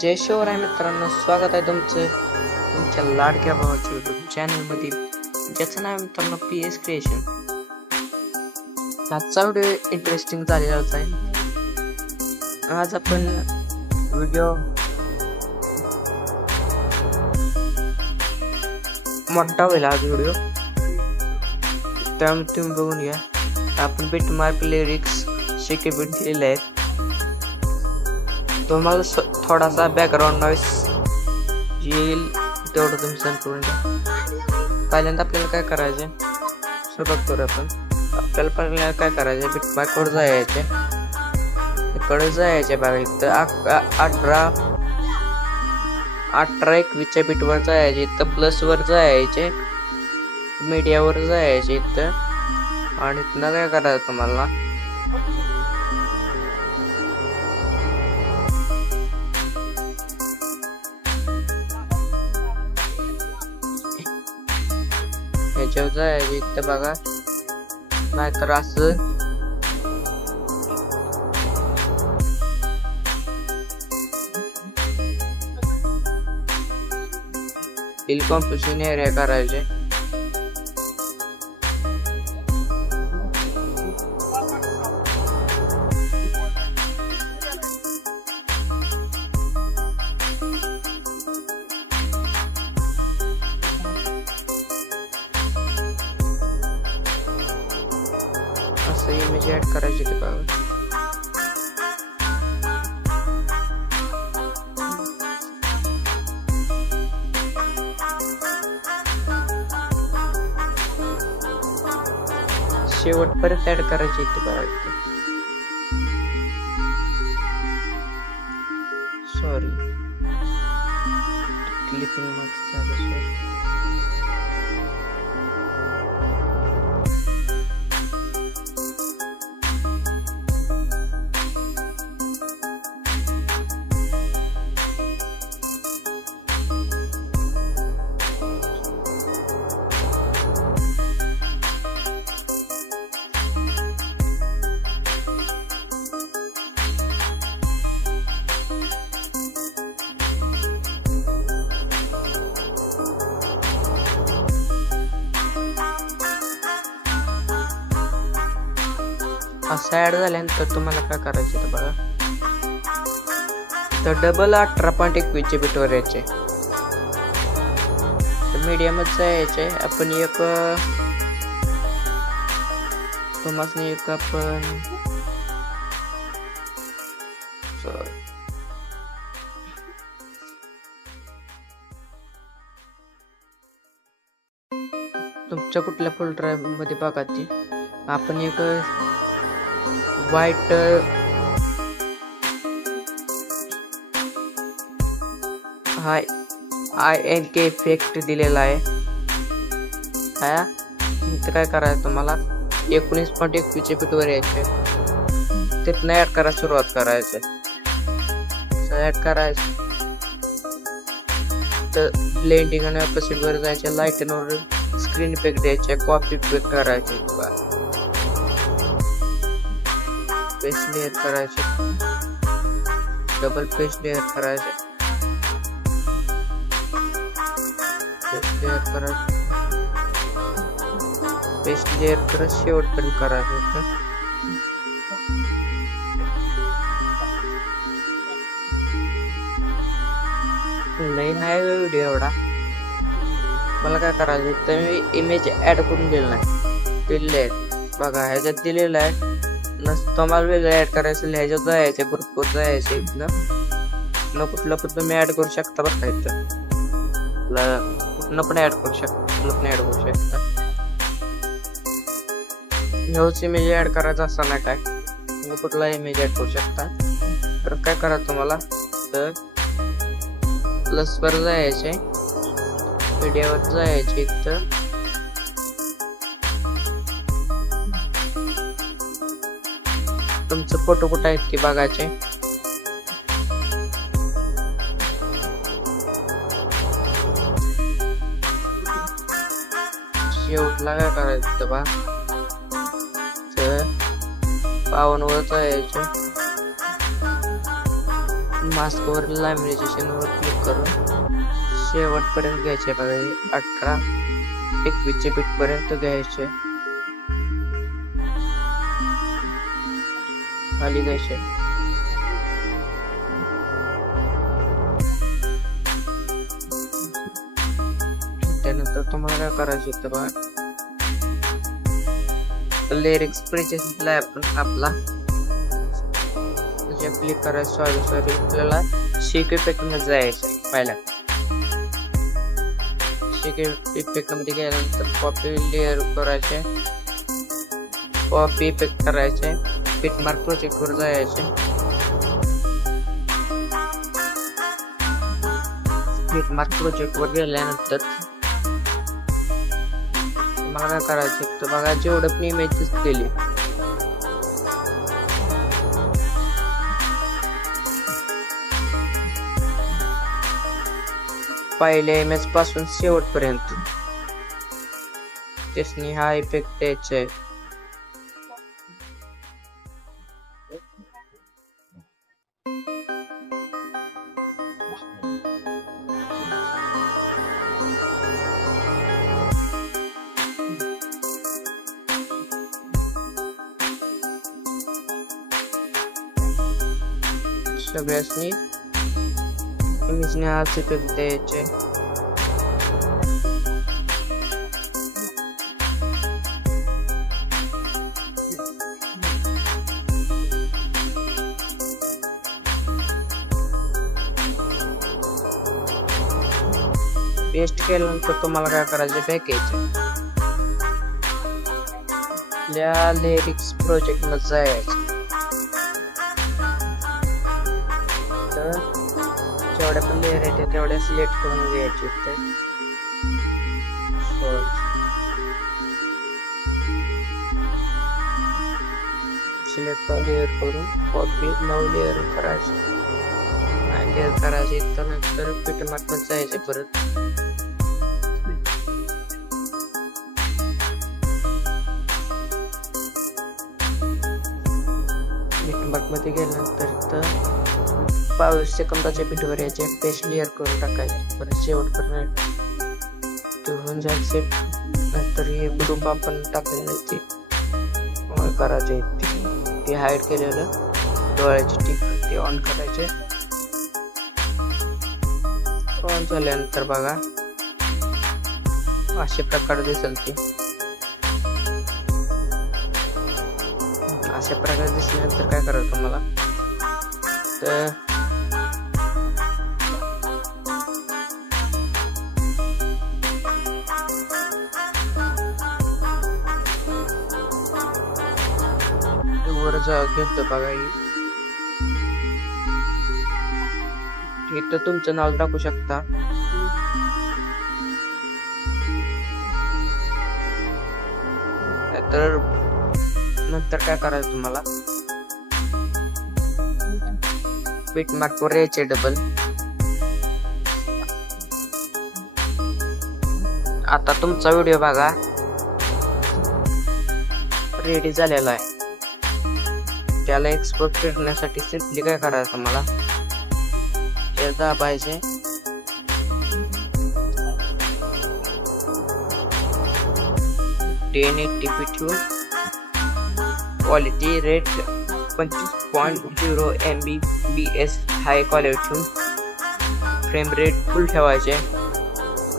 जय शिवराय मित्रांनो, स्वागत आहे तुमच्या लाडक्या भावाच्या यूट्यूब चॅनलमध्ये, ज्याचं नाव मित्रांनो PS क्रिएशन. आजचा व्हिडिओ इंटरेस्टिंग झालेलाच आहे. आज आपण व्हिडिओ मोठा होईल. आज व्हिडिओ त्यामुळे तुम्ही बघून घ्या. आपण बिटमार्क लिरिक्स शिकेबिट दिलेले आहेत. तुम्हाला थोडासा बॅकग्राऊंड नॉइस येईल तेवढं तुम्ही सहन करून घ्या. पहिल्यांदा आपल्याला काय करायचे, सुरुवात करू आपण. आपल्याला पहिल्यांदा काय करायचे, बिटमार्कवर जायचे. इकडे जायचे बघा, इथं 18-21च्या बिटवर जायचे. इथं प्लसवर जायचे, मीडियावर जायचे इथं. आणि इथनं काय करायचं तुम्हाला, ह्याच्यावर जायचे. इथं बघा, नाहीतर असं हिल कॉम्पोजिशन एरिया करायचे. असं इमेज ऍड करायचे ते बघा. शेवटपर्यंत ऍड करायची ते बघा. सॉरी, क्लिपिंग मार्क्स झालं. सॉरी. असं ऍड झाल्यानंतर तुम्हाला काय करायचे तर बघा, तर डबल 18.21च्या बिटवर यायचे. तर मीडियमच यायचे. आपण एक तुम्हाला एक आपण तुमच्या कुठल्या फोल्डर मध्ये बघा ते. आपण एक वाईट INK इफेक्ट दिलेला आहे. इथं काय करायचं तुम्हाला, 19.21च्या बिटवर यायचे. तिथनं ऍड करायला सुरुवात करायचं. ऍड करायचं तर ब्लेंडिंग आणि ऑपोजिट वर जायचे. लाईटनवर स्क्रीन इफेक्ट द्यायचे. कॉपी इफेक्ट करायचे. पेस्ट लेयर करायचे. डबल पेस्ट लेयर करायचे. पेस्ट लेयर करायचे. पेस्ट लेयर करत शेवटपर्यंत करायचं. लई नाही व्हिडिओ एवढा. मला काय करायचं, तर मी इमेज ऍड करून दिलं नाही, दिलेले आहेत बघा. ह्याच्यात दिलेलं आहे. तुम्हाला वेगळं ऍड करायचं, ह्याच्यात जायचे, भरपूर जायचे. इथनं कुठलं पण तुम्ही ऍड करू शकता बरं का. इथं कुठलं पण ऍड करू शकता. ह्योच इमेज ऍड करायचा असा नाही काय, तुम्ही कुठला इमेज ऍड करू शकता. तर काय करा तुम्हाला, तर प्लसवर जायचे, मीडियावर जायचे. इथं तुमचं फोटो कुठं आहेत ते बघायचे. शेवटला काय करायचं बा, 52 वर जायचं. मास्क वर लॅमिनेशन वर क्लिक करून शेवटपर्यंत घ्यायचे बघा. 18-21 बीट पर्यंत घ्यायचे, खाली घ्यायचे. त्यानंतर तुम्हाला काय करायचं तर बघा, लिरिक्स प्रेचेसला आपण आपला क्लिक करायचं. सॉरी आपल्याला शेक इफेक्ट मध्ये जायचं. पहिला शेक इफेक्ट मध्ये गेल्यानंतर कॉपी लेअर करायचे, कॉपी इफेक्ट करायचे, बिटमार्क प्रोजेक्ट वर जायचे. बिटमार्क प्रोजेक्ट वर गेल्यानंतर तुम्हाला काय करायचं तर बघा, जेवढं पण इमेजेस दिली पहिल्या इमेज पासून शेवटपर्यंत त्यासनी हा इफेक्ट द्यायचा आहे. सगळ्यासनी इमेजने हाच इफेक्ट द्यायचे. पेस्ट केल्यानंतर तुम्हाला काय करायचं, बॅक यायचं. आपल्या लिरिक्स प्रोजेक्ट मध्ये जायचं. जेवढ्या पण लेअर येते तेवढ्या सिलेक्ट करून घ्यायचे. सिलेक्ट लेअर करून कॉपी नऊ लेअर करायचे, लेअर करायचे. त्यानंतर बिटमार्क मध्ये जायचे. परत बिटमार्क मध्ये गेल्यानंतर 22 सेकंदाच्या बीटवर यायचे, पेस्ट लेअर करून टाकायचे. परत शेवटपर्यंत ठेवून जायचे. नंतर हे ग्रुप आपण टाकलेले ते करायचे, ते हाईड केलेलं डोळ्याची टिक ते ऑन करायचे. ऑन झाल्यानंतर बघा अशा प्रकारे दिसेल. ते अशा प्रकारे दिसल्यानंतर काय करायचं तुम्हाला तर वर घेतो बघा. इथं तुमचं नाव टाकू शकता. तर नंतर काय करायचं तुम्हाला, बिटमार्क वर यायचे डबल. आता तुमचा व्हिडिओ बघा रेडी झालेला आहे. त्याला एक्सपोर्ट करण्यासाठी सिम्पली काय करायचं तुम्हाला, हे दाबायचे. Quality rate 25.0 MBPS high quality ठेवून फ्रेम रेट फुल ठेवायचे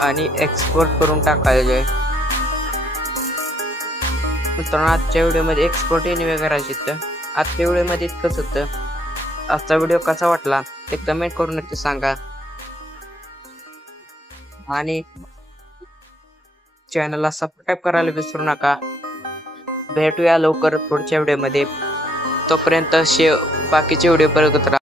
आणि एक्सपोर्ट करून टाकायचे. मित्रांनो, आजच्या व्हिडिओमध्ये एक्सपोर्ट एनिवे करायचे. तर आजच्या व्हिडिओमध्ये इतकंच होतं. आजचा व्हिडिओ कसा वाटला ते कमेंट करून नक्की सांगा आणि चॅनलला सबस्क्राईब करायला विसरू नका. भेटूया लवकर पुढच्या व्हिडिओमध्ये. तोपर्यंत बाकीचे व्हिडिओ बघत राहा.